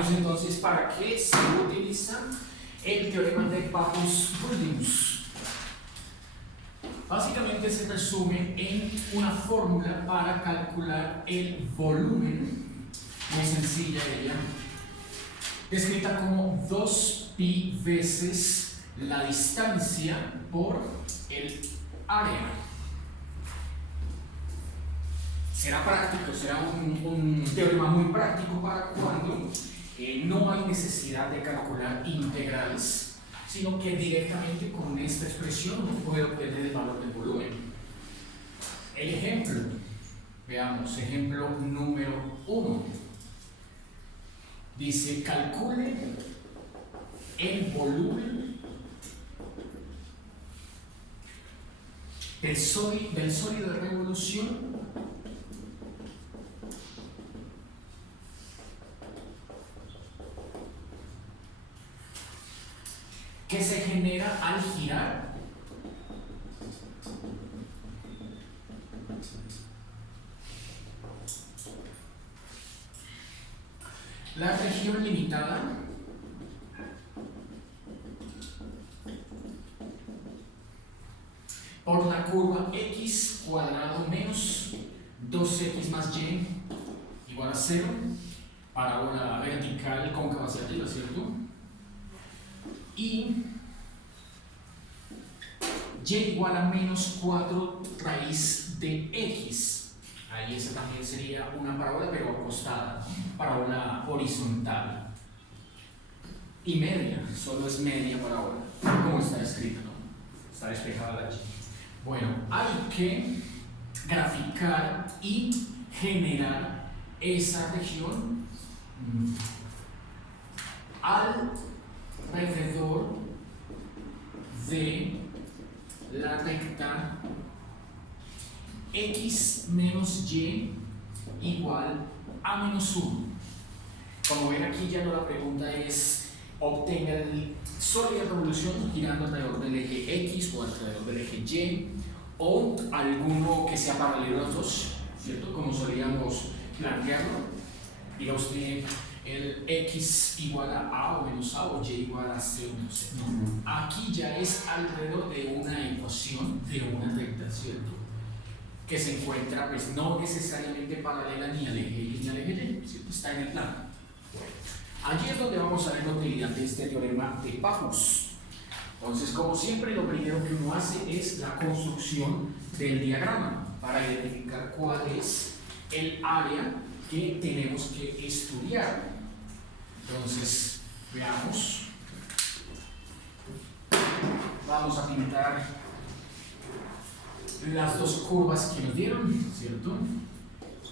Veamos entonces para qué se utiliza el teorema de Pappus-Guldinus. Básicamente se resume en una fórmula para calcular el volumen, muy sencilla ella, descrita como 2pi veces la distancia por el área. Será práctico, será un teorema muy práctico para cuando no hay necesidad de calcular integrales, sino que directamente con esta expresión uno puede obtener el valor del volumen. El ejemplo, veamos, ejemplo número 1. Dice, calcule el volumen del sólido de revolución que se genera al girar la región limitada por la curva x cuadrado menos 2x más y igual a 0, parábola vertical cóncava hacia arriba, ¿cierto? Y y igual a menos 4 raíz de x. Ahí esa también sería una parábola, pero acostada, parábola horizontal. Y media, solo es media parábola, como está escrito, ¿no? Está despejada allí. Bueno, hay que graficar y generar esa región alrededor de la recta x menos y igual a menos 1. Como ven aquí ya no la pregunta es obtenga el sólido de revolución girando alrededor del eje x o alrededor del eje y o alguno que sea paralelo a los dos, ¿cierto? Como solíamos plantearlo. Diga usted el x igual a o menos a o y igual a c o menos c. No. Aquí ya es alrededor de una ecuación de una recta, ¿cierto? Que se encuentra pues no necesariamente paralela ni al eje x ni al eje y, ¿cierto? Está en el plano. Bueno, allí es donde vamos a ver la utilidad de este teorema de Pappus. Entonces, como siempre, lo primero que uno hace es la construcción del diagrama para identificar cuál es el área que tenemos que estudiar. Entonces, veamos. Vamos a pintar las dos curvas que nos dieron, ¿cierto?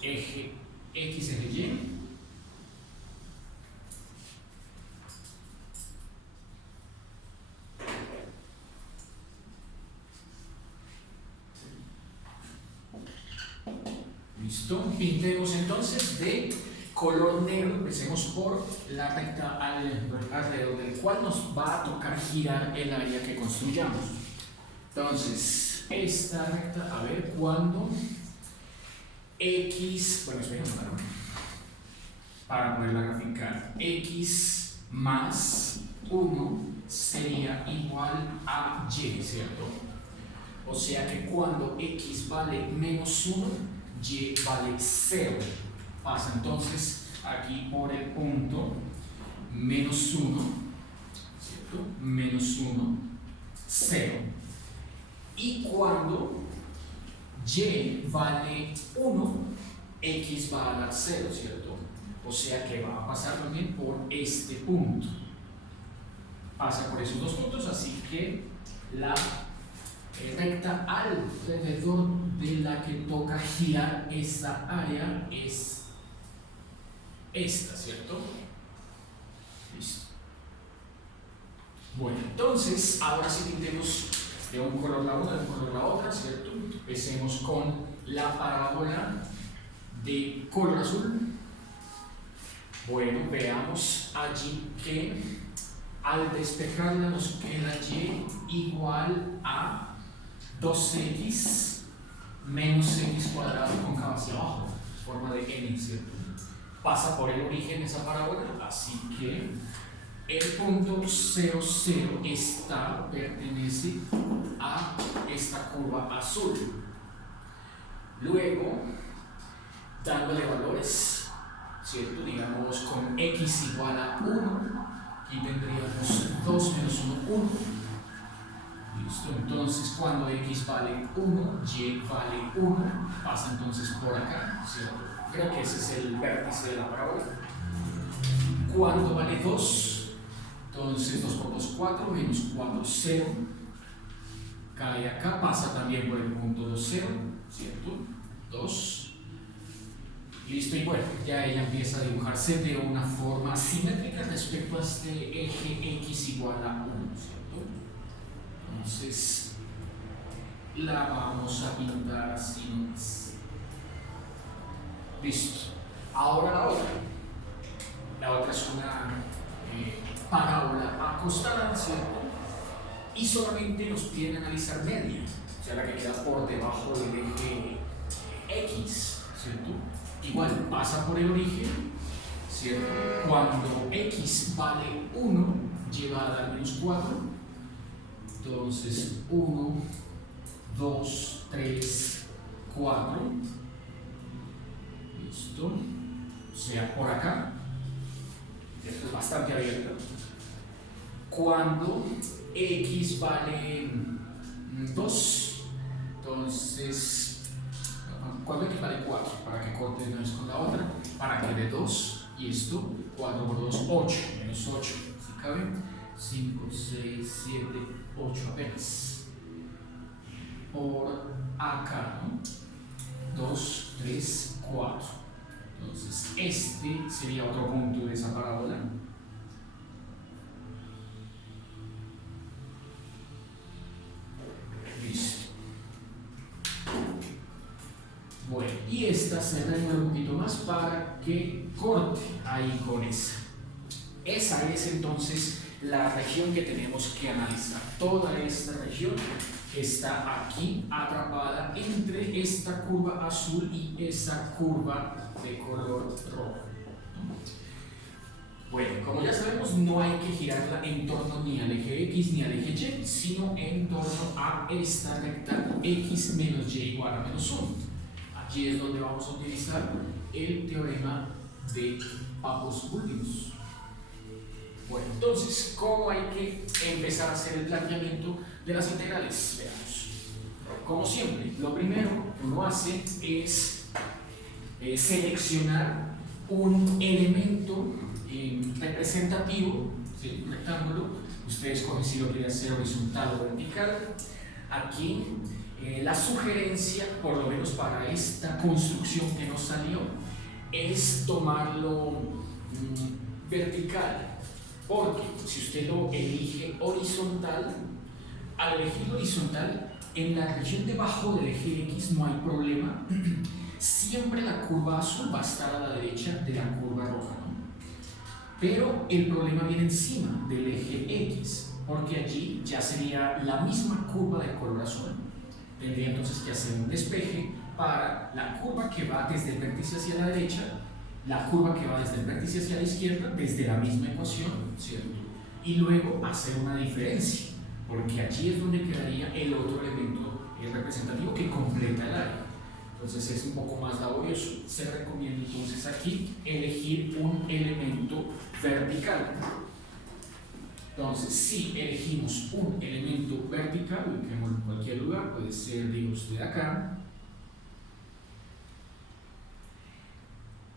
Eje X, eje Y. Listo, pintemos entonces de color negro, empecemos por la recta alrededor del cual nos va a tocar girar el área que construyamos. Entonces, esta recta, a ver, cuando x, bueno, esperemos para poderla graficar, x más 1 sería igual a y, ¿cierto? O sea que cuando x vale menos 1, y vale 0. Pasa entonces aquí por el punto menos 1, ¿cierto? Menos 1, 0. Y cuando y vale 1, x va a dar 0, ¿cierto? O sea que va a pasar también por este punto. Pasa por esos dos puntos, así que la recta alrededor de la que toca girar esa área es esta, ¿cierto? Listo. Bueno, entonces, ahora sí pintemos de un color la una, de un color la otra, ¿cierto? Empecemos con la parábola de color azul. Bueno, veamos allí que al despejarla nos queda y igual a 2x menos x cuadrado cóncavo hacia abajo, forma de n, ¿cierto? pasa por el origen de esa parábola, así que el punto 0, 0 pertenece a esta curva azul. Luego, dándole valores, ¿cierto? Digamos con x igual a 1, aquí tendríamos 2 menos 1, 1. Listo, entonces cuando x vale 1, y vale 1, pasa entonces por acá, ¿cierto? Creo que ese es el vértice de la parábola. Cuando vale 2, entonces 2 por 2, 4, menos 4, 0. Cae acá, pasa también por el punto 2, 0, ¿cierto? 2. Listo, y bueno, ya ella empieza a dibujarse de una forma simétrica respecto a este eje x igual a 1, ¿cierto? Entonces, la vamos a pintar así nomás. Listo. Ahora la otra. La otra es una parábola acostada, ¿cierto? Y solamente nos piden analizar media, o sea, la que queda por debajo del eje x, ¿cierto? Igual pasa por el origen, ¿cierto? Cuando x vale 1, llevada al menos 4, entonces 1, 2, 3, 4, listo, o sea, por acá, esto es bastante abierto. Cuando x vale 2, entonces, cuando x vale 4, para que corte una vez con la otra, para que dé 2, y esto, 4 por 2, 8, menos 8, si cabe, 5, 6, 7, 8 apenas. Por acá, ¿no? 2, 3, 4. Entonces, este sería otro punto de esa parábola. Listo. Bueno, y esta se remueve un poquito más para que corte ahí con esa. Esa es entonces la región que tenemos que analizar. Toda esta región está aquí atrapada entre esta curva azul y esa curva de color rojo. Bueno, como ya sabemos, no hay que girarla en torno ni al eje X ni al eje Y, sino en torno a esta recta X menos Y igual a menos 1. Aquí es donde vamos a utilizar el teorema de Papos últimos. Bueno, entonces, ¿cómo hay que empezar a hacer el planteamiento de las integrales? Veamos. Como siempre, lo primero que uno hace es seleccionar un elemento representativo, ¿sí? Un rectángulo. Usted escoge si lo quiere hacer horizontal o vertical. Aquí la sugerencia, por lo menos para esta construcción que nos salió, es tomarlo vertical. Porque si usted lo elige horizontal, al elegir horizontal, en la región debajo del eje X no hay problema. Siempre la curva azul va a estar a la derecha de la curva roja, ¿no? Pero el problema viene encima del eje X, porque allí ya sería la misma curva de color azul. Tendría entonces que hacer un despeje para la curva que va desde el vértice hacia la derecha, la curva que va desde el vértice hacia la izquierda, desde la misma ecuación, ¿cierto? Y luego hacer una diferencia, porque allí es donde quedaría el otro elemento representativo que completa el área. Entonces es un poco más laborioso. Se recomienda entonces aquí elegir un elemento vertical. Entonces, si elegimos un elemento vertical, ubiquémoslo en cualquier lugar, puede ser, digo usted, acá.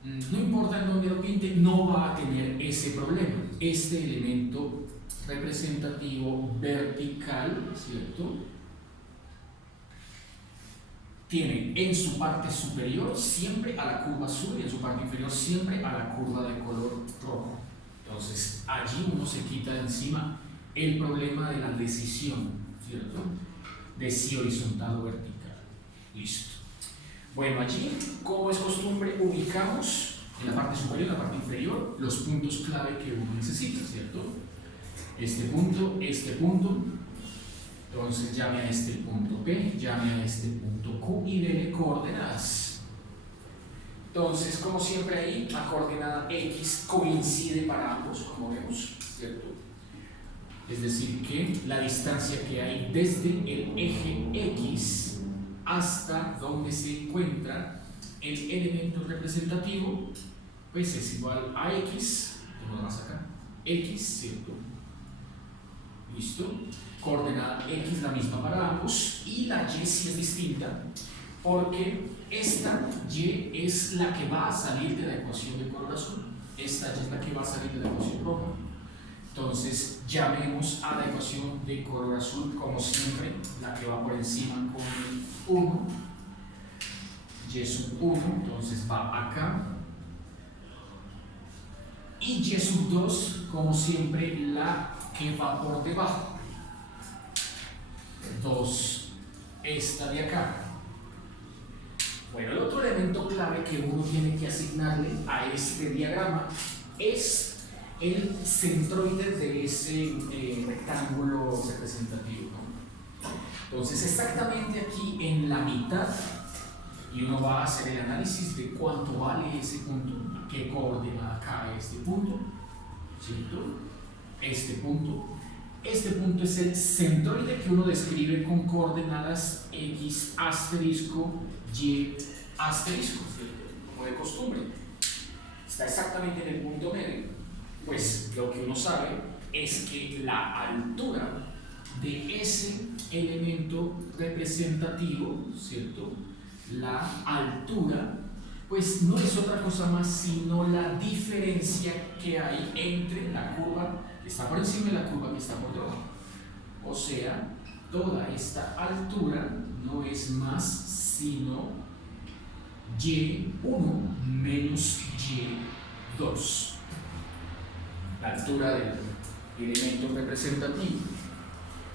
No importa en dónde lo pinte, no va a tener ese problema. Este elemento representativo vertical, ¿cierto?, tiene en su parte superior siempre a la curva azul y en su parte inferior siempre a la curva de color rojo. Entonces, allí uno se quita de encima el problema de la decisión, ¿cierto?, de si horizontal o vertical. Listo. Bueno, allí, como es costumbre, ubicamos en la parte superior y en la parte inferior los puntos clave que uno necesita, ¿cierto? Este punto, entonces llame a este punto P, llame a este punto Q y dele coordenadas. Entonces, como siempre ahí, la coordenada X coincide para ambos, como vemos, ¿cierto? Es decir, que la distancia que hay desde el eje X hasta donde se encuentra el elemento representativo, pues es igual a X, tenemos más acá, X, ¿cierto? ¿Listo? Coordenada X la misma para ambos, y la Y sí es distinta, porque esta Y es la que va a salir de la ecuación de color azul. Esta Y es la que va a salir de la ecuación roja. Entonces, llamemos a la ecuación de color azul, como siempre, la que va por encima con el 1. Y sub 1, entonces va acá. Y Y sub 2, como siempre, la que va por debajo. 2, esta de acá. Bueno, el otro elemento clave que uno tiene que asignarle a este diagrama es el centroide de ese rectángulo representativo, ¿no? Entonces, exactamente aquí en la mitad, y uno va a hacer el análisis de cuánto vale ese punto, a qué coordenada cae este punto, ¿cierto? Este punto. Este punto es el centroide que uno describe con coordenadas X asterisco, Y asterisco, ¿cierto? Como de costumbre. Está exactamente en el punto medio. Pues lo que uno sabe es que la altura de ese elemento representativo, ¿cierto? La altura, pues no es otra cosa más sino la diferencia que hay entre la curva que está por encima y la curva que está por debajo. O sea, toda esta altura no es más sino Y1 menos Y2. La altura del elemento representativo.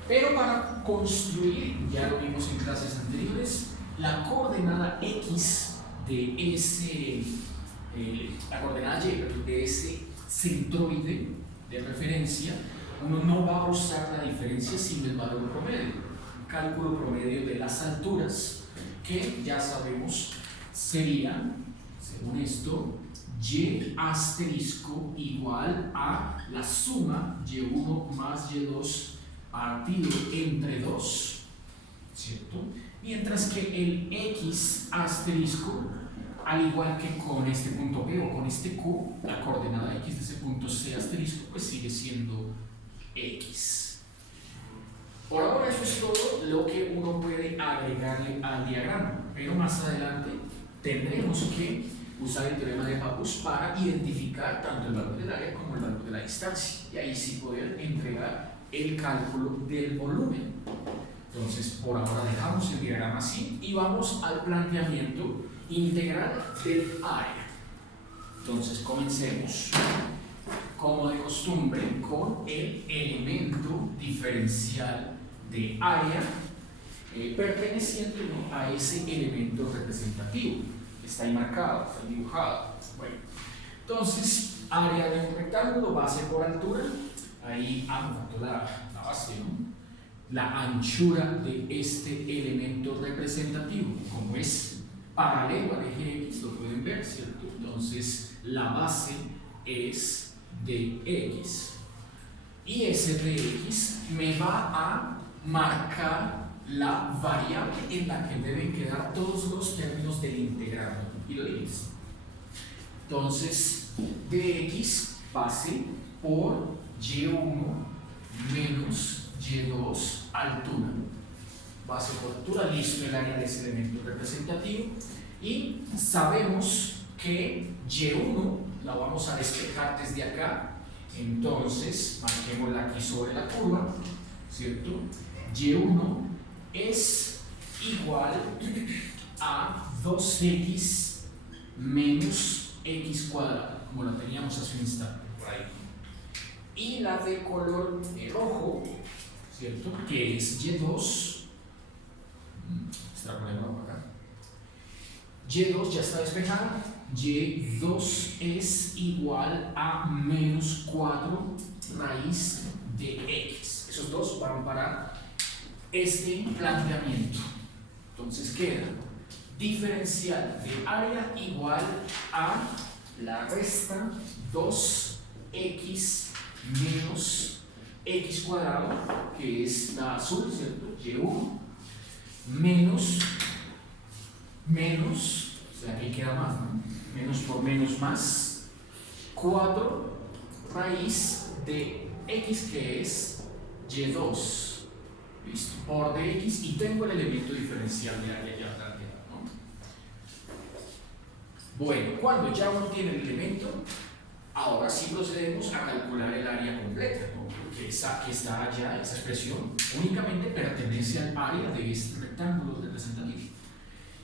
Pero para construir, ya lo vimos en clases anteriores, la coordenada X de ese, la coordenada Y de ese centroide de referencia, uno no va a usar la diferencia sin el valor promedio, un cálculo promedio de las alturas, que ya sabemos sería, según esto, Y asterisco igual a la suma Y1 más Y2 partido entre 2, ¿cierto? Mientras que el X asterisco, al igual que con este punto P o con este Q, la coordenada X de ese punto C asterisco, pues sigue siendo X. Por ahora eso es todo lo que uno puede agregarle al diagrama, pero más adelante tendremos que usar el teorema de Pappus para identificar tanto el valor del área como el valor de la distancia, y ahí sí poder entregar el cálculo del volumen. Entonces, por ahora dejamos el diagrama así y vamos al planteamiento integral del área. Entonces, comencemos, como de costumbre, con el elemento diferencial de área perteneciente, ¿no?, a ese elemento representativo. Está ahí marcado, está ahí dibujado. Bueno, entonces, área de un rectángulo, base por altura. Ahí anoto la base, ¿no? La anchura de este elemento representativo, como es paralelo al eje X, lo pueden ver, ¿cierto? Entonces, la base es de X. Y ese de X me va a marcar la variable en la que deben quedar todos los términos del integrando y lo X. Entonces, dx base por Y1 menos Y2 altura. Base por altura, listo el área de ese elemento representativo. Y sabemos que Y1 la vamos a despejar desde acá. Entonces, marquémosla aquí sobre la curva, ¿cierto? Y1 es igual a 2x menos x cuadrado, como la teníamos hace un instante, por ahí. Y la de color rojo, ¿cierto?, que es Y2, extrapolémosla por acá. Y2 ya está despejada. Y2 es igual a menos 4 raíz de x. Esos dos van para este planteamiento. Entonces queda diferencial de área igual a la resta 2x menos x cuadrado, que es la azul, ¿cierto? Y1 menos, o sea, aquí queda más, ¿no? Menos por menos más, 4 raíz de x, que es y2, ¿listo? Por dx, y tengo el elemento diferencial de área ya planteado, ¿no? Bueno, cuando ya uno tiene el elemento, ahora sí procedemos a calcular el área completa, ¿no? Porque esa que está allá, esa expresión, únicamente pertenece al área de este rectángulo representativo.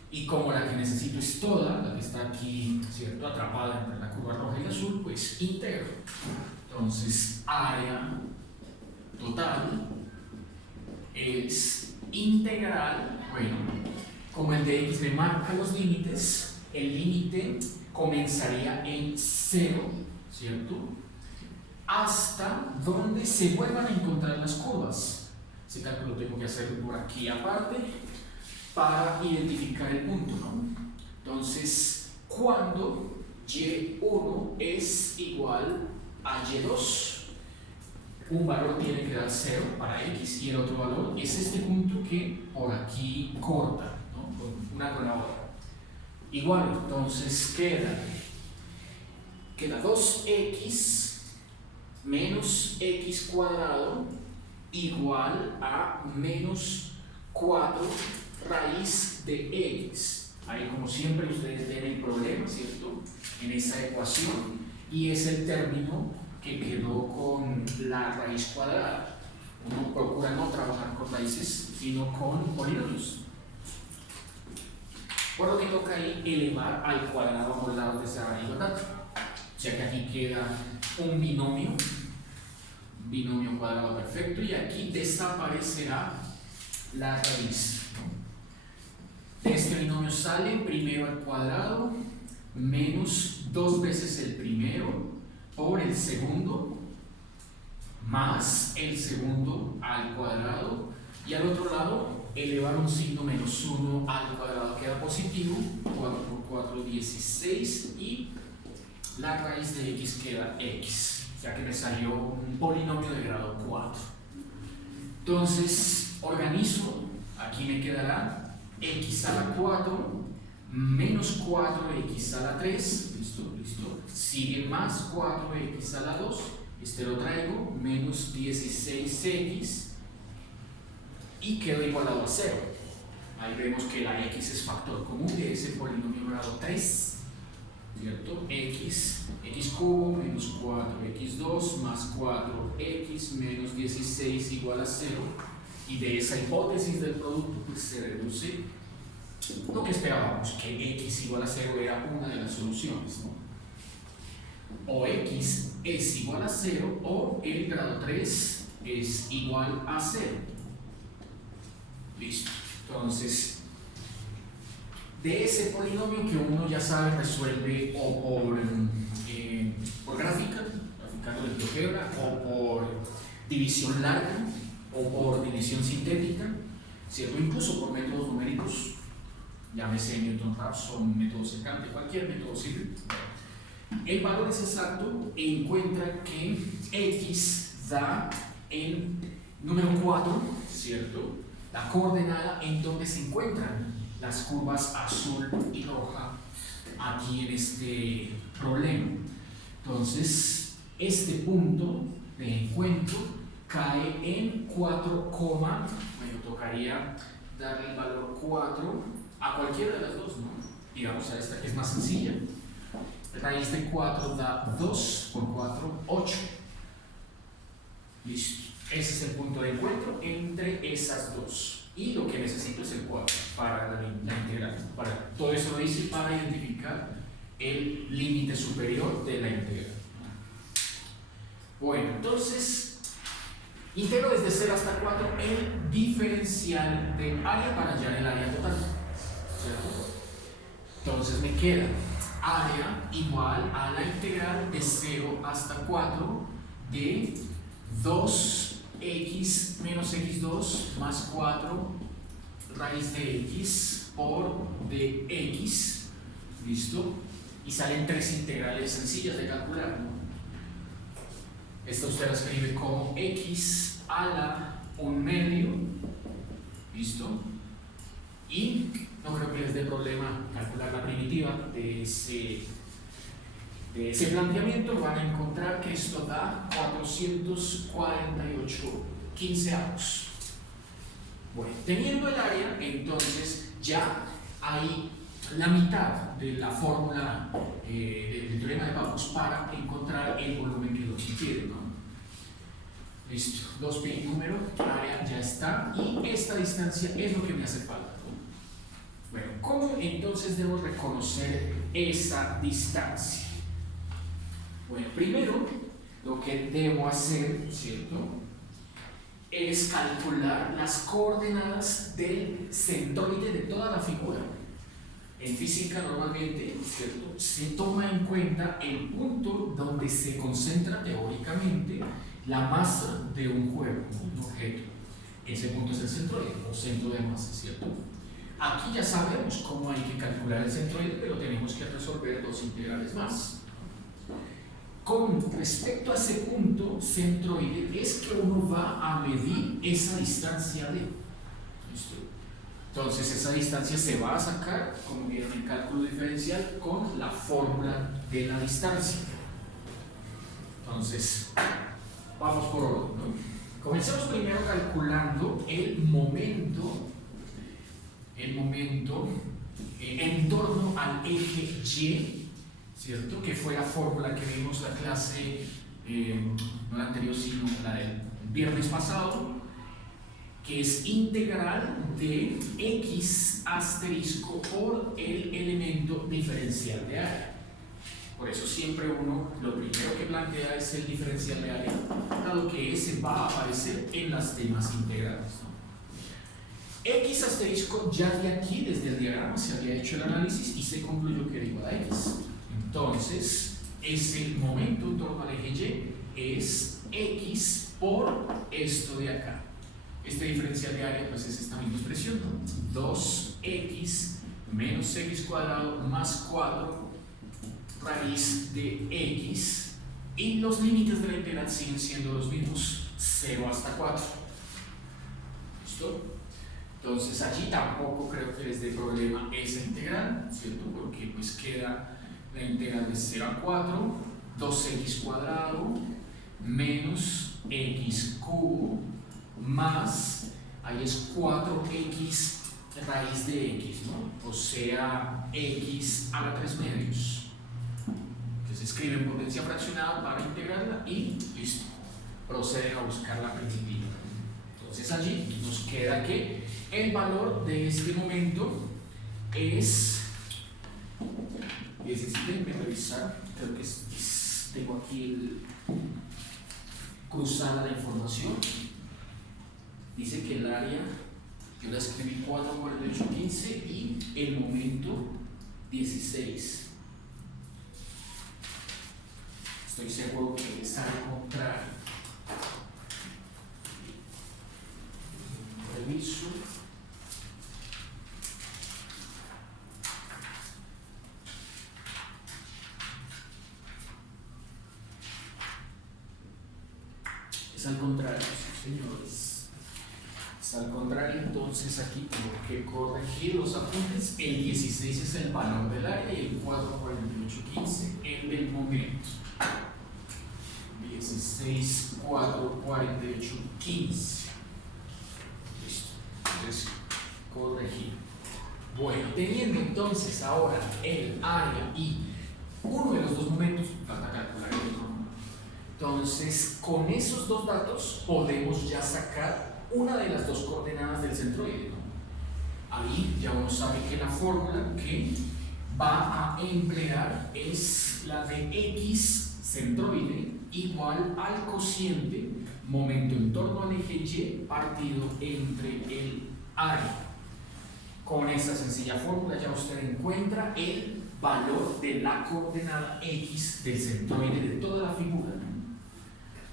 Y como la que necesito es toda, la que está aquí, ¿cierto?, atrapada entre la curva roja y azul, pues integro. Entonces, área total es integral, bueno, como el de x me marca los límites, el límite comenzaría en 0, ¿cierto?, hasta donde se vuelvan a encontrar las curvas. Ese cálculo tengo que hacer por aquí aparte para identificar el punto, ¿no? Entonces, cuando y1 es igual a y2, un valor tiene que dar 0 para x y el otro valor es este punto que por aquí corta, ¿no?, una con la otra. Igual, entonces queda 2x menos x cuadrado igual a menos 4 raíz de x. Ahí, como siempre, ustedes ven el problema, ¿cierto?, en esa ecuación, y es el término que quedó con la raíz cuadrada. Uno procura no trabajar con raíces, sino con polinomios. Por lo que toca ahí elevar al cuadrado a los lados de esa igualdad. O sea que aquí queda un binomio cuadrado perfecto, y aquí desaparecerá la raíz, ¿no? De este binomio sale primero al cuadrado menos 2 veces el primero por el segundo más el segundo al cuadrado, y al otro lado elevar un signo menos 1 al cuadrado queda positivo, 4 por 4, 16, y la raíz de x queda x, o sea que me salió un polinomio de grado 4. Entonces organizo, aquí me quedará x a la 4 menos 4x a la 3, listo, sigue más 4x a la 2, este lo traigo, menos 16x, y quedo igualado a 0. Ahí vemos que la x es factor común de ese polinomio grado 3, ¿cierto? x cubo menos 4x2 más 4x menos 16 igual a 0, y de esa hipótesis del producto pues se deduce lo que esperábamos, que x igual a 0 era una de las soluciones, ¿no? O x es igual a 0 o el grado 3 es igual a 0. Listo. Entonces, de ese polinomio que uno ya sabe resuelve o por gráfica, graficando el GeoGebra, o por división larga, o por división sintética, ¿cierto? Incluso por métodos numéricos, llámese Newton-Raphson, método secante, cualquier método sirve. El valor es exacto, encuentra que x da el número 4, ¿cierto?, la coordenada en donde se encuentran las curvas azul y roja aquí en este problema. Entonces, este punto de encuentro cae en 4, bueno, tocaría darle el valor 4 a cualquiera de las dos, ¿no? Digamos a esta que es más sencilla. Raíz de 4 da 2 por 4, 8. Listo. Ese es el punto de encuentro entre esas dos. Y lo que necesito es el 4 para la integral. Todo eso lo hice para identificar el límite superior de la integral. Bueno, entonces, integro desde 0 hasta 4 el diferencial de área para hallar el área total, ¿cierto? Entonces me queda área igual a la integral de 0 hasta 4 de 2x menos x2 más 4 raíz de x por dx, ¿listo? Y salen tres integrales sencillas de calcular, ¿no? Esta usted la escribe como x a la 1/2, ¿listo? Y no creo que les dé problema calcular la primitiva de ese planteamiento. Van a encontrar que esto da 448/15. Bueno, teniendo el área, entonces ya hay la mitad de la fórmula del teorema de Pappus para encontrar el volumen que lo requiere, ¿no? Listo, 2pi número, área ya está, y esta distancia es lo que me hace falta, ¿no? Bueno, ¿cómo entonces debo reconocer esa distancia? Bueno, primero lo que debo hacer, ¿cierto?, es calcular las coordenadas del centroide de toda la figura. En física normalmente, ¿cierto?, se toma en cuenta el punto donde se concentra teóricamente la masa de un cuerpo, un objeto. Ese punto es el centroide o centro de masa, ¿cierto? Aquí ya sabemos cómo hay que calcular el centroide, pero tenemos que resolver dos integrales más. Con respecto a ese punto centroide es que uno va a medir esa distancia de, ¿listo? Entonces esa distancia se va a sacar, como vieron en cálculo diferencial, con la fórmula de la distancia. Entonces, vamos por orden, ¿no? Comencemos primero calculando el momento en torno al eje Y, ¿cierto? Que fue la fórmula que vimos la clase, no la anterior, sino la del viernes pasado, que es integral de x asterisco por el elemento diferencial de área. Por eso siempre uno lo primero que plantea es el diferencial de área, dado que ese va a aparecer en las temas integrales, ¿no? X asterisco ya de aquí, desde el diagrama, se había hecho el análisis y se concluyó que era igual a x. Entonces, ese momento en torno al eje Y es x por esto de acá. Este diferencial de área pues es esta misma expresión, ¿no? 2x menos x cuadrado más 4 raíz de x, y los límites de la integral siguen siendo los mismos, 0 hasta 4. ¿Listo? Entonces allí tampoco creo que les dé problema esa integral, ¿cierto? Porque pues queda la integral de 0 a 4, 2x cuadrado menos x cubo más, ahí es 4x raíz de x, ¿no? O sea, x a la 3 medios. Que se escribe en potencia fraccionada para integrarla y listo. Proceden a buscar la primitiva. Entonces allí nos queda que el valor de este momento es, déjenme revisar, creo que tengo aquí cruzada la información. Dice que el área, yo la escribí 4,4815 y el momento 16. Estoy seguro que es al contrario. Reviso. Es al contrario, sí, señores. Es al contrario, entonces aquí tengo que corregir los apuntes. El 16 es el valor del área y el 4,4815 el del momento. 16, 4, 48, 15. Listo. Entonces, corregir. Bueno, teniendo entonces ahora el área y uno de los dos momentos, falta calcular el otro. Entonces, con esos dos datos podemos ya sacar una de las dos coordenadas del centroide, ¿no? Ahí ya uno sabe que la fórmula que va a emplear es la de x centroide igual al cociente momento en torno al eje Y partido entre el área. Con esa sencilla fórmula ya usted encuentra el valor de la coordenada x del centroide de toda la figura.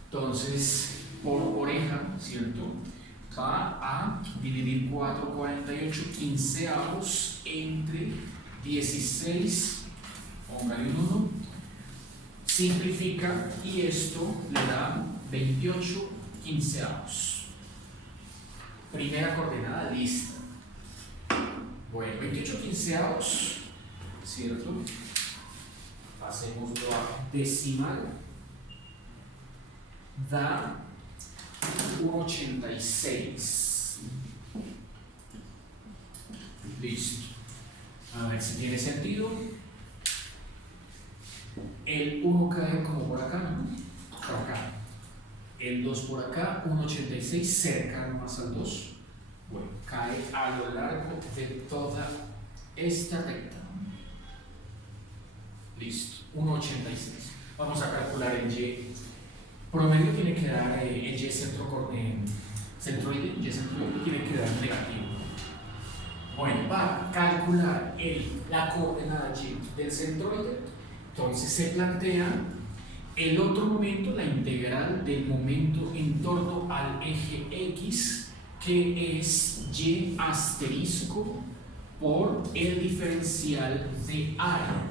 Entonces, por oreja, ¿cierto? va a dividir 4,48 entre 16, póngale un 1, simplifica y esto le da 28/15. Primera coordenada lista. Bueno, 28/15, ¿cierto? Pasémoslo a decimal. Da 1,86. Listo. A ver si tiene sentido. El 1 cae como por acá, ¿no? Por acá. El 2 por acá, 1,86 cercano más al 2. Bueno, cae a lo largo de toda esta recta. Listo, 1,86. Vamos a calcular el Y. Promedio tiene que dar el Y centroide, Y centroide tiene que dar negativo. Bueno, para calcular la coordenada Y del centroide, entonces se plantea el otro momento, la integral del momento en torno al eje X, que es Y asterisco por el diferencial de área.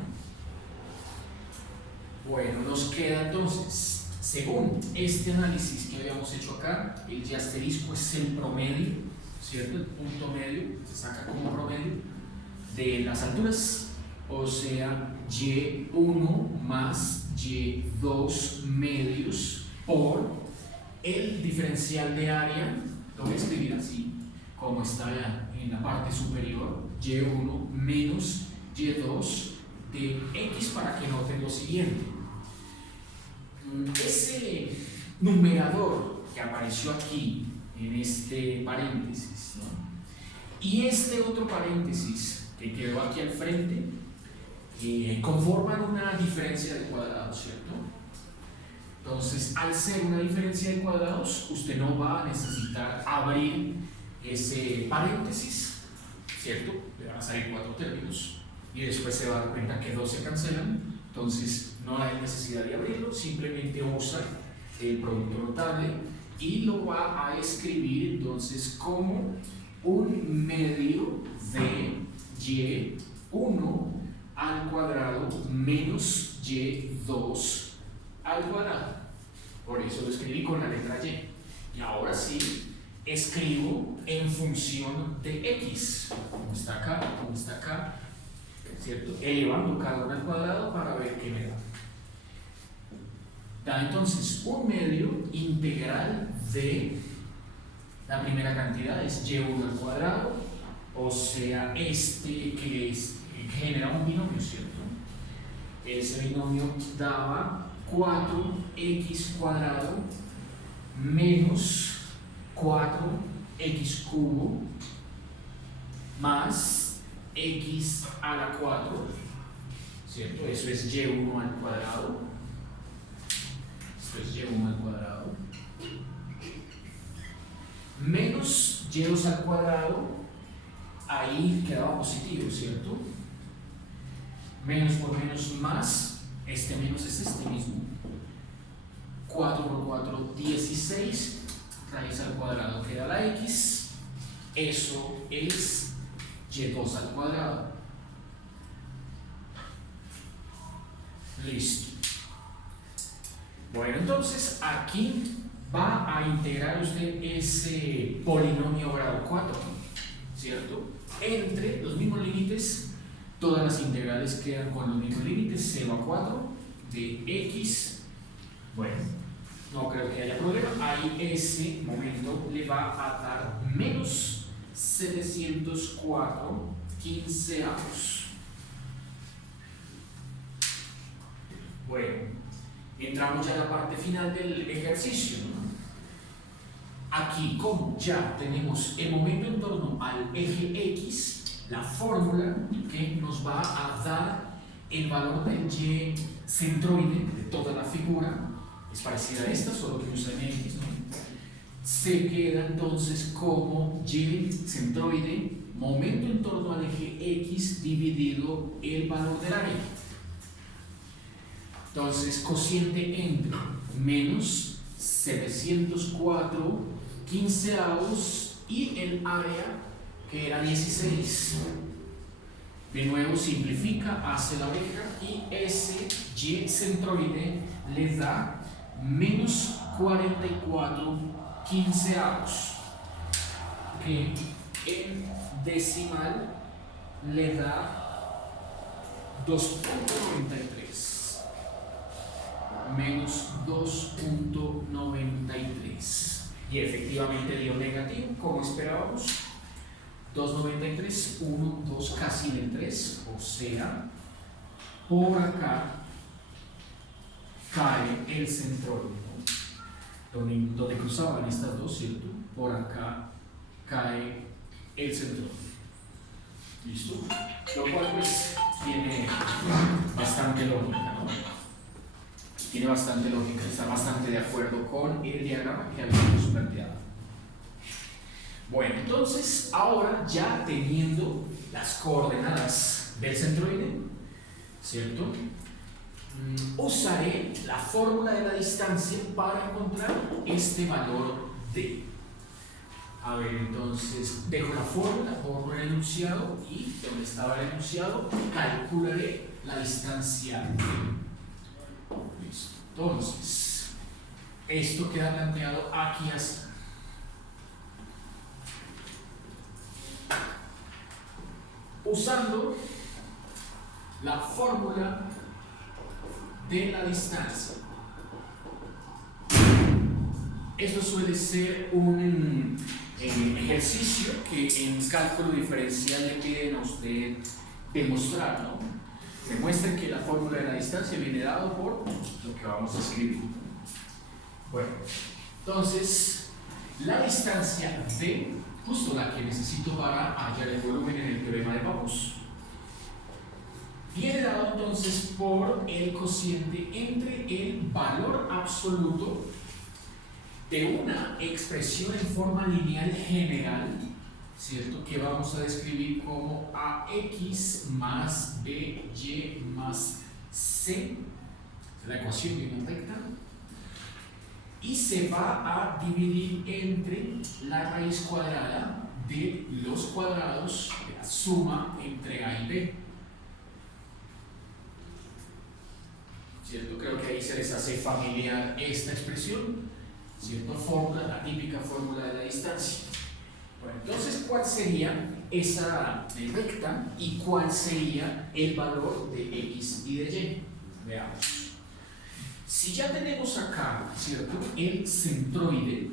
Bueno, nos queda entonces, según este análisis que habíamos hecho acá, el Y asterisco es el promedio, ¿cierto? El punto medio se saca como promedio de las alturas, o sea, Y1 más Y2 medios por el diferencial de área. Lo voy a escribir así, como está en la parte superior, Y1 menos Y2 de X, para que noten lo siguiente. Ese numerador que apareció aquí en este paréntesis, ¿no? Y este otro paréntesis que quedó aquí al frente, conforman una diferencia de cuadrados, ¿cierto? Entonces, al ser una diferencia de cuadrados, usted no va a necesitar abrir ese paréntesis, ¿cierto? Le van a salir 4 términos y después se va a dar cuenta que 2 se cancelan. Entonces, no hay necesidad de abrirlo, simplemente usa el producto notable y lo va a escribir entonces como un medio de Y1 al cuadrado menos Y2 al cuadrado. Por eso lo escribí con la letra Y. Y ahora sí, escribo en función de X, como está acá, ¿cierto? Elevando cada uno al cuadrado para ver qué me da. Da entonces un medio integral de la primera cantidad, es Y1 al cuadrado, o sea, que genera un binomio, ¿cierto? Ese binomio daba 4x cuadrado menos 4x cubo más x a la 4, ¿cierto? Eso es Y1 al cuadrado. Esto es Y1 al cuadrado. Menos Y2 al cuadrado, ahí quedaba positivo, ¿cierto? Menos por menos más, este menos es este mismo. 4 por 4, 16, raíz al cuadrado queda la x, eso es Y2 al cuadrado. Listo. Bueno, entonces aquí va a integrar usted ese polinomio grado 4, ¿cierto? Entre los mismos límites, todas las integrales quedan con los mismos límites, 0 a 4 de x. Bueno, no creo que haya problema. Ahí ese momento le va a dar menos 704/15. Bueno, entramos ya a la parte final del ejercicio, ¿no? Aquí, como ya tenemos el momento en torno al eje X, la fórmula que nos va a dar el valor del Y centroide de toda la figura es parecida a esta, solo que usa en X, ¿no? Se queda entonces como Y centroide, momento en torno al eje X dividido el valor del área. Entonces, cociente entre menos 704/15 15avos y el área que era 16. De nuevo simplifica, hace la oreja y ese y centroide le da menos 44 quinceavos, que en decimal le da 2.93, menos 2.93, y efectivamente dio negativo como esperábamos. 2.93, 1, 2, casi en el 3, o sea, por acá cae el centroide, ¿no? Donde cruzaban estas dos, ¿cierto? Por acá cae el centroide. ¿Listo? Lo cual pues tiene bastante lógica, ¿no? Tiene bastante lógica, está bastante de acuerdo con el diagrama que habíamos planteado. Bueno, entonces ahora ya teniendo las coordenadas del centroide, ¿cierto? Usaré la fórmula de la distancia para encontrar este valor d. A ver, entonces dejo la fórmula, borro el enunciado y donde estaba el enunciado calcularé la distancia d. Listo. Entonces, esto queda planteado aquí así. Usando la fórmula de la distancia. Esto suele ser un ejercicio que en cálculo diferencial le piden a usted demostrar, ¿no? Demuestren que la fórmula de la distancia viene dado por lo que vamos a escribir. Bueno, entonces, la distancia d, justo la que necesito para hallar el volumen en el teorema de Papus, viene dado entonces por el cociente entre el valor absoluto de una expresión en forma lineal general, ¿cierto? Que vamos a describir como ax más by más c, la ecuación de una recta, y se va a dividir entre la raíz cuadrada de los cuadrados de la suma entre a y b. ¿Cierto? Creo que ahí se les hace familiar esta expresión, ¿cierto? Fórmula, la típica fórmula de la distancia. Bueno, entonces, ¿cuál sería esa recta y cuál sería el valor de x y de y? Veamos. Si ya tenemos acá, ¿cierto?, el centroide,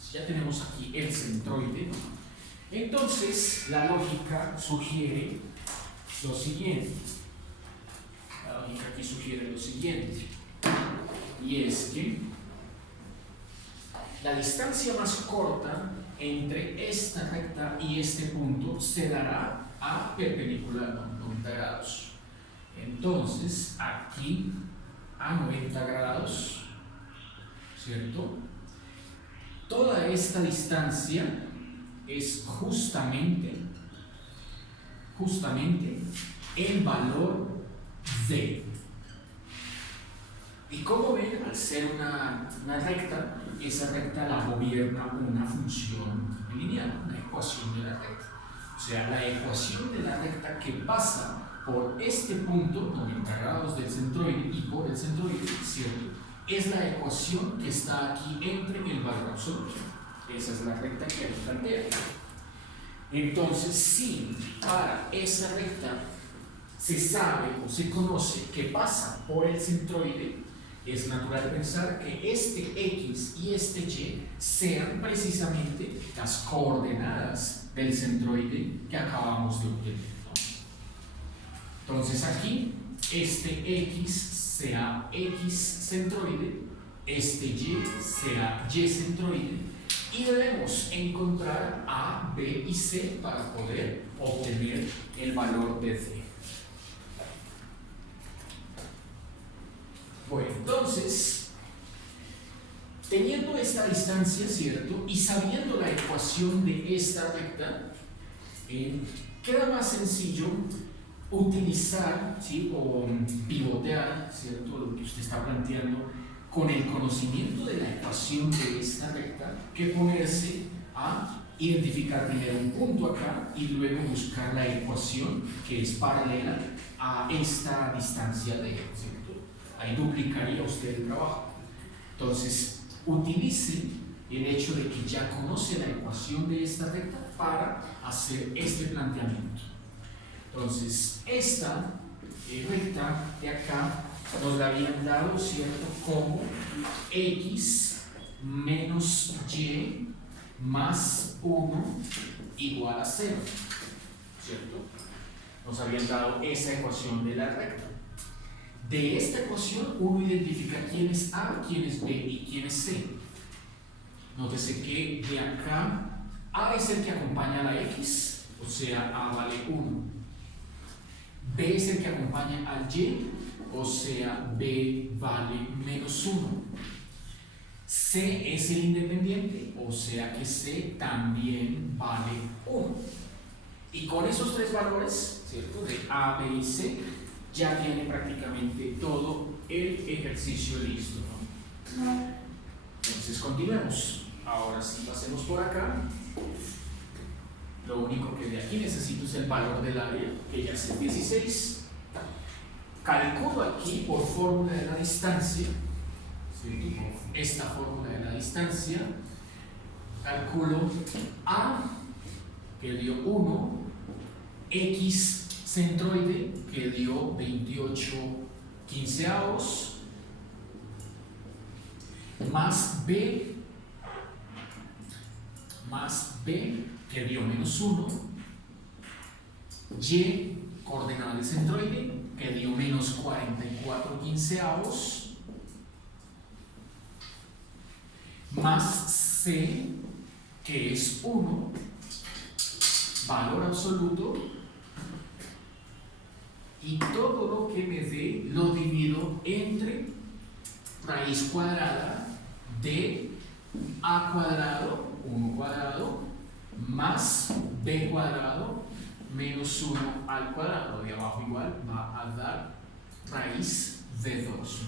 si ya tenemos aquí el centroide, entonces la lógica sugiere lo siguiente. La lógica aquí sugiere lo siguiente, y es que la distancia más corta entre esta recta y este punto se dará a perpendicular, 90 grados. Entonces, aquí a 90 grados, ¿cierto? Toda esta distancia es justamente el valor d. Y como ven, al ser una recta, esa recta la gobierna una función lineal, una ecuación de la recta. O sea, la ecuación de la recta que pasa por este punto, 90 grados del centroide y por el centroide, ¿cierto?, es la ecuación que está aquí entre el valor absoluto. Esa es la recta que él plantea. Entonces, si para esa recta se sabe o se conoce que pasa por el centroide, es natural pensar que este x y este y sean precisamente las coordenadas del centroide que acabamos de obtener. Entonces aquí, este x será x centroide, este y será y centroide, y debemos encontrar a, b y c para poder obtener el valor de d. Bueno, entonces, teniendo esta distancia, ¿cierto?, y sabiendo la ecuación de esta recta, queda más sencillo utilizar, ¿sí?, o pivotear, ¿cierto?, lo que usted está planteando con el conocimiento de la ecuación de esta recta, que ponerse a identificar primero un punto acá y luego buscar la ecuación que es paralela a esta distancia de, ¿cierto? Ahí duplicaría usted el trabajo. Entonces, utilice el hecho de que ya conoce la ecuación de esta recta para hacer este planteamiento. Entonces, esta recta de acá nos la habían dado, ¿cierto?, como x menos y más 1 igual a 0, ¿cierto? Nos habían dado esa ecuación de la recta. De esta ecuación uno identifica quién es A, quién es B y quién es C. Nótese que de acá A es el que acompaña a la X, o sea, A vale 1. B es el que acompaña al Y, o sea, B vale menos 1. C es el independiente, o sea que C también vale 1. Y con esos tres valores, ¿cierto?, de A, B y C, ya tiene prácticamente todo el ejercicio listo, ¿no? Entonces continuemos. Ahora sí, pasemos por acá. Lo único que de aquí necesito es el valor del área, que ya es el 16. Calculo aquí por fórmula de la distancia, ¿sí?, por esta fórmula de la distancia, calculo A, que dio 1, X centroide, que dio 28 quinceavos, más B, que dio menos 1, Y, coordenada del centroide, que dio menos 44 quinceavos, más C, que es 1, valor absoluto, y todo lo que me dé lo divido entre raíz cuadrada de A cuadrado, 1 cuadrado, más B cuadrado, menos 1 al cuadrado. De abajo igual va a dar raíz de 2.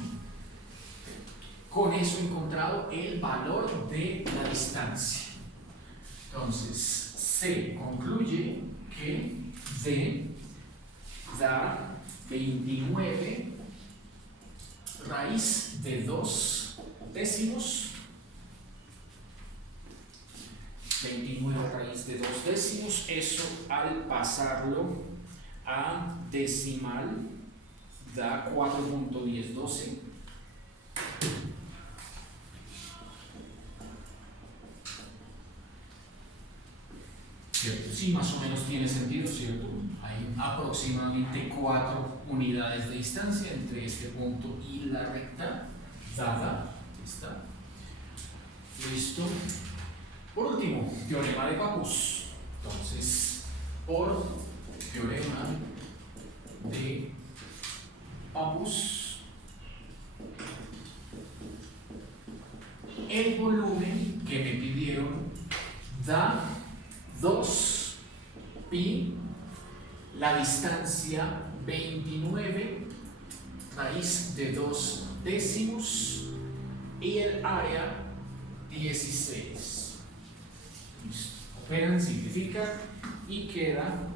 Con eso he encontrado el valor de la distancia. Entonces, se concluye que D da 29 raíz de 2 décimos. 29 raíz de 2 décimos. Eso al pasarlo a decimal da 4.1012. ¿Cierto? Sí, más o menos tiene sentido, ¿cierto? Hay aproximadamente 4 unidades de distancia entre este punto y la recta dada. ¿Está? Listo. Por último, teorema de Pappus. Entonces, por teorema de Pappus, el volumen que me pidieron da 2 pi, la distancia 29 raíz de 2 décimos y el área 16. Listo. Operan, simplifican y queda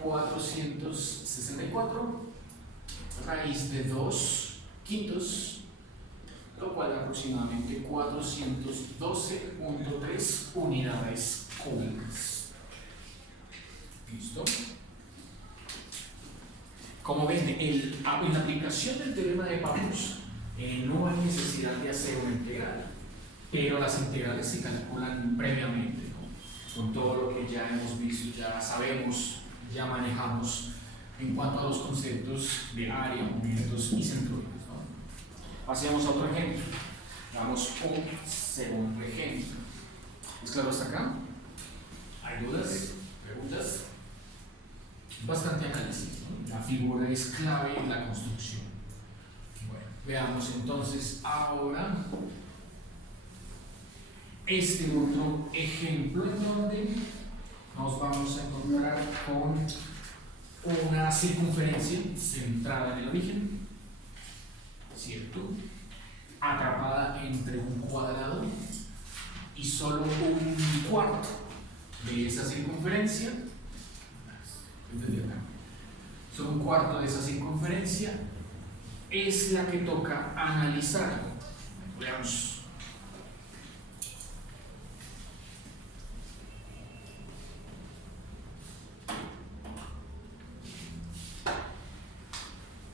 464 raíz de 2 quintos, lo cual aproximadamente 412.3 unidades cúbicas. ¿Listo? Como ven, en la aplicación del teorema de Pappus no hay necesidad de hacer una integral, pero las integrales se calculan previamente, ¿no? Con todo lo que ya hemos visto, ya sabemos, ya manejamos en cuanto a los conceptos de área, momentos y centroides, ¿no? Pasemos a otro ejemplo. Damos un segundo ejemplo. ¿Es claro hasta acá? ¿Hay dudas? ¿Preguntas? Bastante análisis, ¿no? La figura es clave en la construcción. Bueno, veamos entonces ahora este otro ejemplo en donde nos vamos a encontrar con una circunferencia centrada en el origen, ¿cierto? Atrapada está entre un cuadrado y solo un cuarto de esa circunferencia. Solo un cuarto de esa circunferencia es la que toca analizar. Veamos.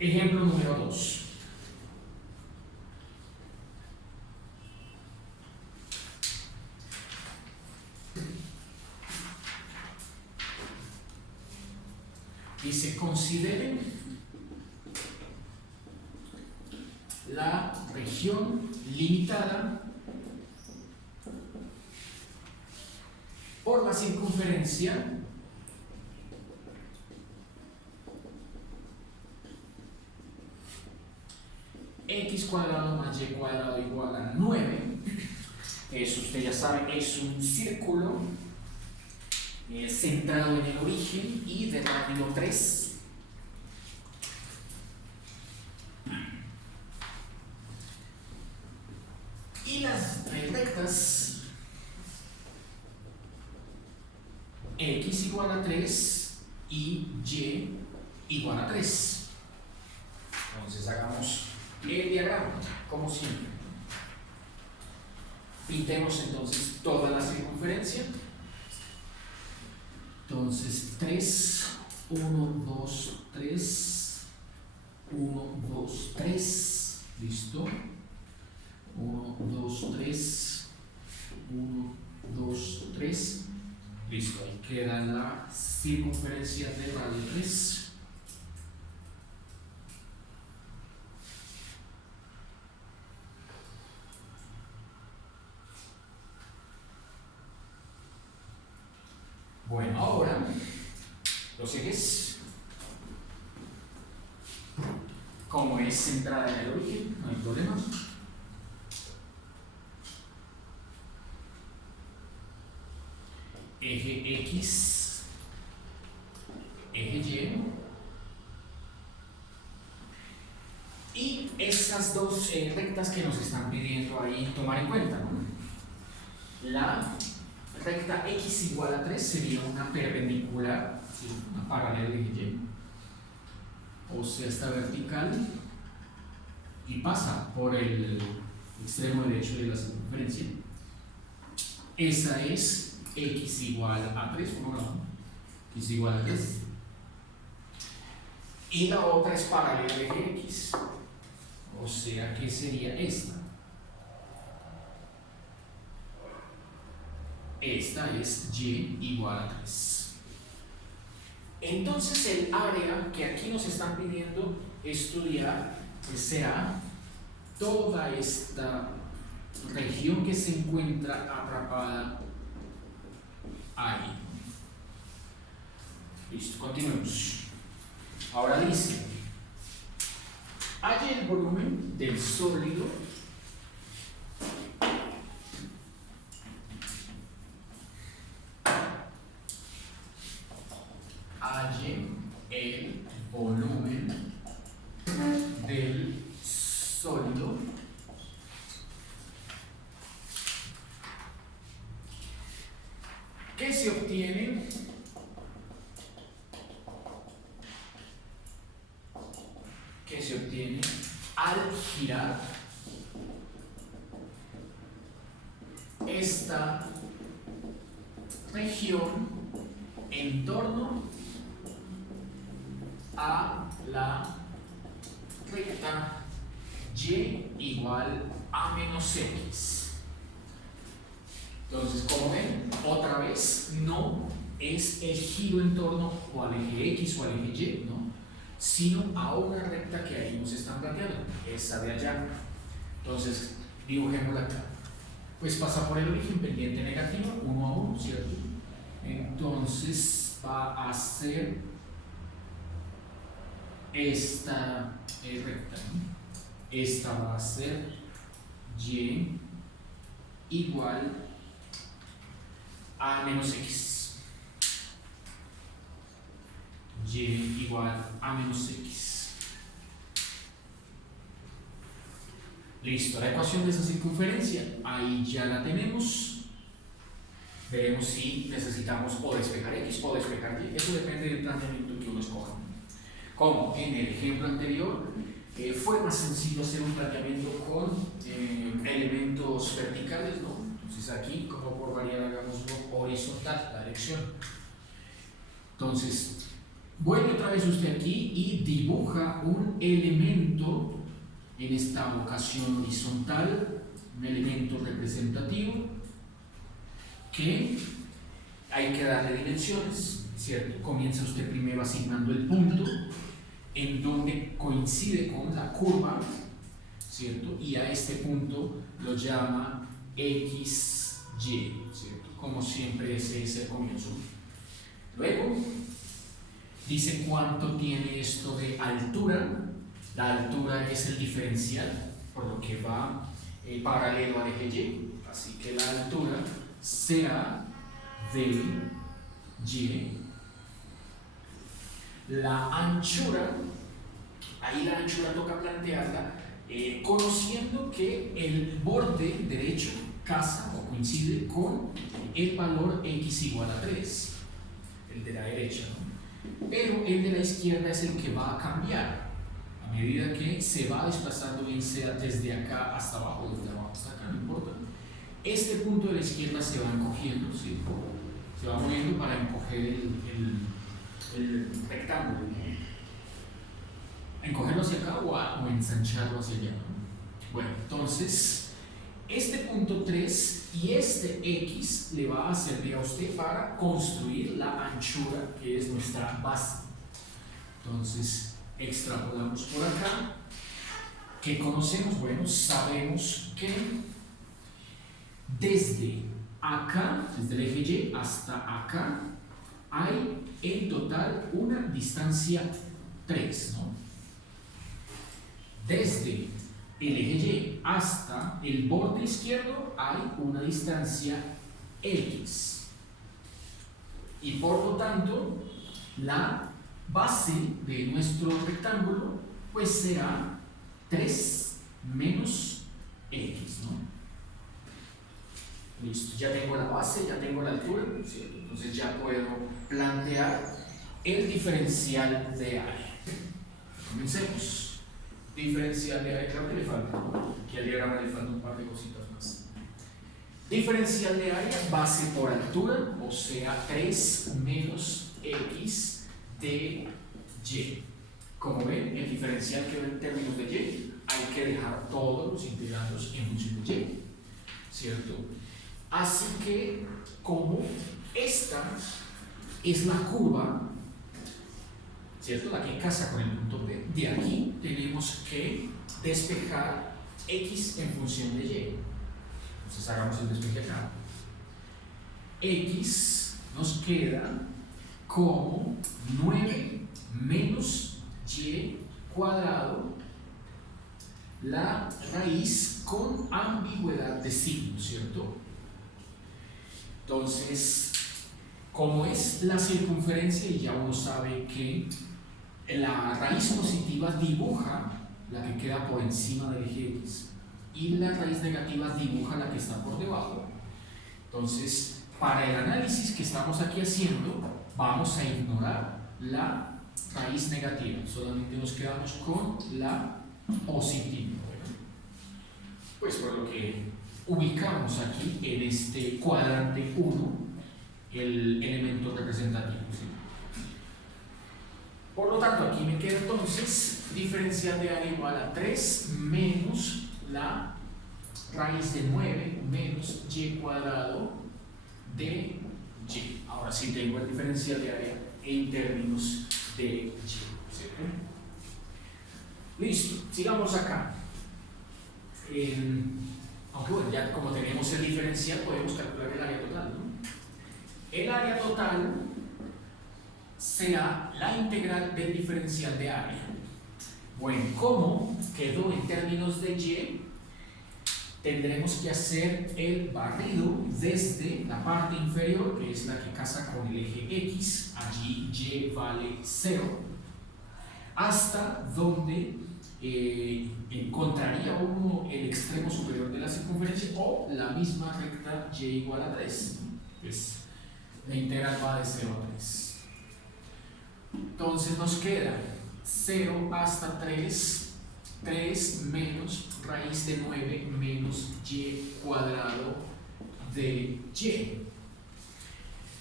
Ejemplo número 2. Dice, consideren la región limitada por la circunferencia x cuadrado más y cuadrado igual a 9. Eso usted ya sabe, es un círculo centrado en el origen y de radio 3. Y las rectas x igual a 3 y y igual a 3. Entonces hagamos el diagrama, como siempre. Pintemos entonces toda la circunferencia. Entonces 3, 1, 2, 3, 1, 2, 3, listo. 1, 2, 3, 1, 2, 3, listo. Ahí queda la circunferencia de radio 3. Bueno, ahora los ejes, como es centrada en el origen, no hay problema. Eje X, eje Y, y esas dos rectas que nos están pidiendo ahí tomar en cuenta, ¿no? La recta x igual a 3 sería una perpendicular, ¿sí? Una paralela de y, o sea, está vertical y pasa por el extremo derecho de la circunferencia. Esa es x igual a 3, x igual a 3. Y la otra es paralela de x, o sea que sería esta. Esta es y igual a 3. Entonces el área que aquí nos están pidiendo estudiar será toda esta región que se encuentra atrapada ahí. Listo, continuemos. Ahora dice, halla el volumen del sólido el volumen del sólido que se obtiene al girar esta región en torno a la recta y igual a menos x. Entonces, como ven, otra vez no es el giro en torno o al eje x o al eje y, ¿no? Sino a una recta que ahí nos están planteando, esa de allá. Entonces, dibujémosla acá. Pues pasa por el origen pendiente negativa, 1 a 1, ¿cierto? Entonces va a ser esta recta, ¿no? Esta va a ser y igual a menos x. Y igual a menos x. Listo, la ecuación de esa circunferencia, ahí ya la tenemos. Veremos si necesitamos o despejar X o despejar Y. Eso depende del planteamiento que uno escoja. Como en el ejemplo anterior, fue más sencillo hacer un planteamiento con elementos verticales, ¿no? Entonces aquí, como por variar, hagámoslo horizontal, la dirección. Entonces, vuelve otra vez usted aquí y dibuja un elemento en esta ocasión horizontal, un elemento representativo que hay que darle dimensiones, ¿cierto? Comienza usted primero asignando el punto en donde coincide con la curva, ¿cierto? Y a este punto lo llama XY, ¿cierto? Como siempre ese es el comienzo. Luego dice cuánto tiene esto de altura. La altura es el diferencial, por lo que va paralelo al eje Y. Así que la altura será de Y. La anchura, ahí la anchura toca plantearla conociendo que el borde derecho casa o coincide con el valor x igual a 3, el de la derecha, ¿no? Pero el de la izquierda es el que va a cambiar a medida que se va desplazando, bien sea desde acá hasta abajo, desde abajo hasta acá, no importa. Este punto de la izquierda se va encogiendo, ¿sí? Se va moviendo para encoger el rectángulo, ¿no? Encogerlo hacia acá o ensancharlo hacia allá, ¿no? Bueno, entonces este punto 3 y este X le va a servir a usted para construir la anchura que es nuestra base. Entonces extrapolamos por acá. ¿Qué conocemos? Bueno, sabemos que desde acá, desde el eje Y hasta acá, hay en total una distancia 3, ¿no? Desde el eje Y hasta el borde izquierdo hay una distancia X. Y por lo tanto, la base de nuestro rectángulo pues será 3 menos X, ¿no? Listo, ya tengo la base, ya tengo la altura, ¿cierto? Entonces ya puedo plantear el diferencial de área. Comencemos. Diferencial de área, creo que le falta, que al diagrama le falta un par de cositas más. Diferencial de área, base por altura, o sea, 3 menos X de Y. Como ven, el diferencial que en términos de Y, hay que dejar todos los integrandos en función de Y, ¿cierto? Así que, como esta es la curva, ¿cierto? La que casa con el punto B, de aquí tenemos que despejar X en función de Y. Entonces hagamos el despeje acá. X nos queda como 9 menos Y cuadrado, la raíz con ambigüedad de signo, ¿cierto? Entonces, como es la circunferencia, y ya uno sabe que la raíz positiva dibuja la que queda por encima del eje X y la raíz negativa dibuja la que está por debajo. Entonces, para el análisis que estamos aquí haciendo, vamos a ignorar la raíz negativa, solamente nos quedamos con la positiva. Pues por lo que ubicamos aquí en este cuadrante 1 el elemento representativo, ¿sí? Por lo tanto, aquí me queda entonces diferencial de área igual a 3 menos la raíz de 9 menos Y cuadrado de Y. Ahora sí tengo el diferencial de área en términos de Y, ¿cierto? Listo, sigamos acá. Aunque bueno, ya como tenemos el diferencial, podemos calcular el área total, ¿no? El área total será la integral del diferencial de área. Bueno, ¿cómo quedó en términos de Y? Tendremos que hacer el barrido desde la parte inferior, que es la que casa con el eje X, allí Y vale 0, hasta donde encontraría uno el extremo superior de la circunferencia o la misma recta y igual a 3. Pues la integral va de 0 a 3. Entonces nos queda 0 hasta 3, 3 menos raíz de 9 menos y cuadrado de y.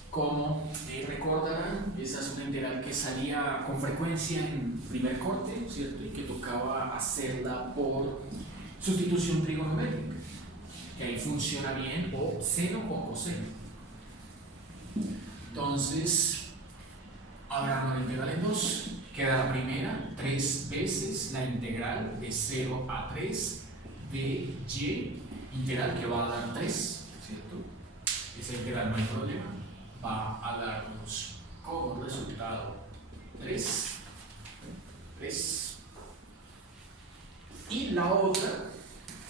Como recordarán, esa es una integral que salía con frecuencia en primer corte, ¿cierto? Y que tocaba hacerla por sustitución trigonométrica, que ahí funciona bien, o seno o coseno. Entonces, abramos la integral en 2, queda la primera, 3 veces la integral de 0 a 3 de y, integral que va a dar 3, ¿cierto? Esa integral no hay problema. Va a darnos como resultado 3. Y la otra,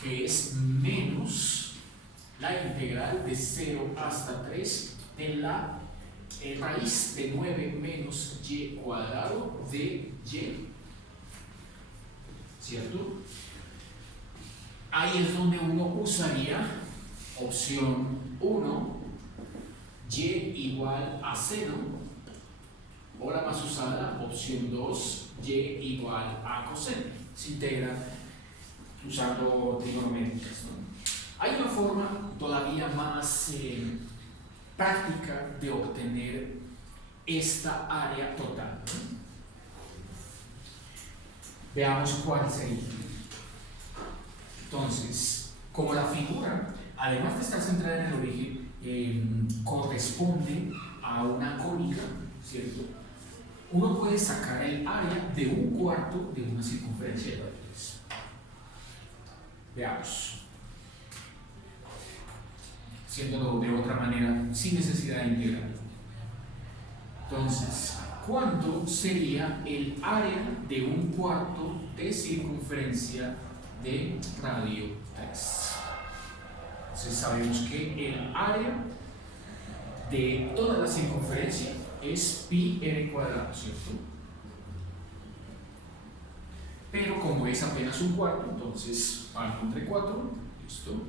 que es menos la integral de 0 hasta 3 de la raíz de 9 menos y cuadrado de y, ¿cierto? Ahí es donde uno usaría opción 1, y igual a seno, o la más usada, opción 2, y igual a coseno. Se integra usando trigonométricas, ¿no? Hay una forma todavía más práctica de obtener esta área total, ¿no? Veamos cuál sería. Entonces, como la figura, además de estar centrada en el origen, corresponde a una cónica, ¿cierto? Uno puede sacar el área de un cuarto de una circunferencia de 3. Veamos. Haciéndolo de otra manera, sin necesidad de integrar. Entonces, ¿cuánto sería el área de un cuarto de circunferencia de radio 3? Entonces sabemos que el área de toda la circunferencia es pi r cuadrado, ¿cierto? Pero como es apenas un cuarto, entonces parto entre 4, ¿listo?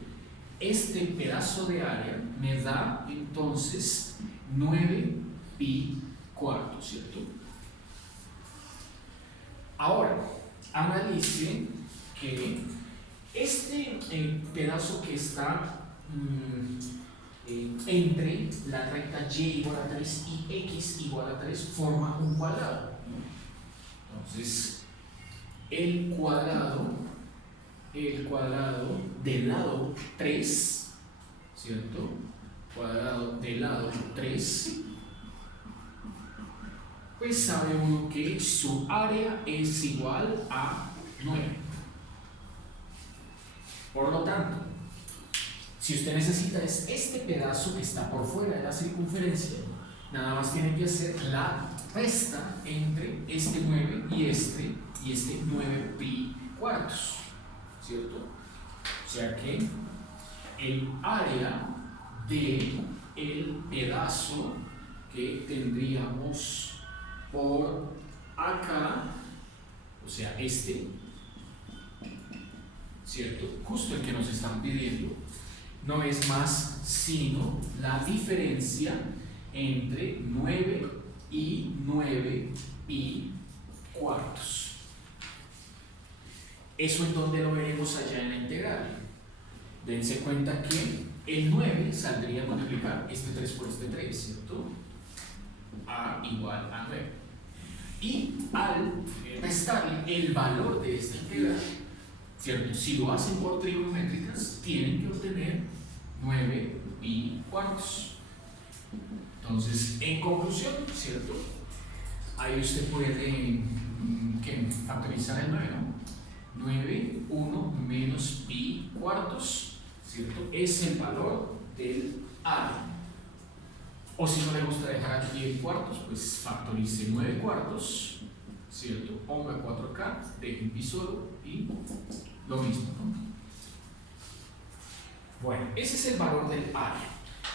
Este pedazo de área me da entonces 9 pi cuarto, ¿cierto? Ahora, analice que este pedazo que está entre la recta y igual a 3 y x igual a 3 forma un cuadrado. Entonces, el cuadrado del lado 3, ¿cierto? Cuadrado del lado 3, pues sabe uno que su área es igual a 9. Por lo tanto, si usted necesita es este pedazo que está por fuera de la circunferencia, nada más tiene que hacer la resta entre este 9 y este 9 pi cuartos, ¿cierto? O sea que el área de el pedazo que tendríamos por acá, o sea este, ¿cierto? Justo el que nos están pidiendo, no es más sino la diferencia entre 9 y 9 pi cuartos. Eso en donde lo veremos allá en la integral. Dense cuenta que el 9 saldría a multiplicar este 3 por este 3, ¿cierto? A igual a 9. Y al restarle el valor de esta integral, ¿cierto? Si lo hacen por trigonométricas, tienen que obtener 9 pi cuartos. Entonces, en conclusión, ¿cierto? Ahí usted puede factorizar el 9, ¿no? 9, 1 menos pi cuartos, ¿cierto? Es el valor del área. O si no le gusta dejar aquí en cuartos, pues factorice 9 cuartos, ¿cierto? Ponga 4 acá, deje un pi solo y lo mismo, ¿no? Bueno, ese es el valor del área.